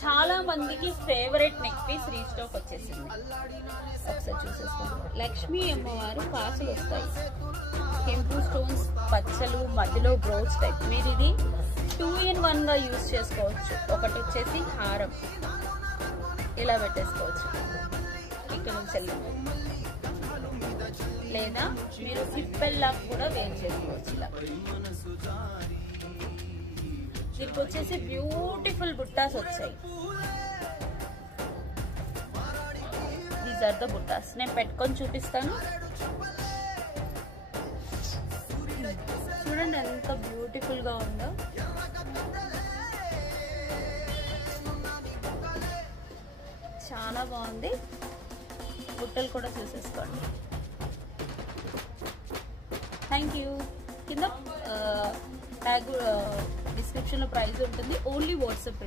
చాలా మందికి favourite neck piece restock వచ్చేసింది. ఒకసారి చూసేసుకోండి. లక్ష్మీ అమ్మవారు కాసులు వస్తాయి, కెంపు స్టోన్స్, పచ్చలు, మధ్యలో బ్రోచ్ టైప్. మీరు ఇది 2 in 1 గా యూజ్ చేసుకోవచ్చు. ఒకటి వచ్చేసి హారం ఇలా పెట్టేసుకోవచ్చు ఇక్కడ నుంచి వెళ్ళి, లేదా మీరు హిప్పెల్లా కూడా వేర్ చేసుకోవచ్చు. ఇలా దీనికి వచ్చేసి బ్యూటిఫుల్ బుట్టాస్ వచ్చాయి. దీస్ ఆర్ ద బుట్టాస్. నేను పెట్టుకొని చూపిస్తాను. చూడండి ఎంత బ్యూటిఫుల్ గా ఉందో. చాలా బాగుంది. బుట్టలు కూడా చూసేసుకోండి. Thank you. కింద ట్యాగ్ డిస్క్రిప్షన్ లో ప్రైస్ ఉంటుంది. Only WhatsApp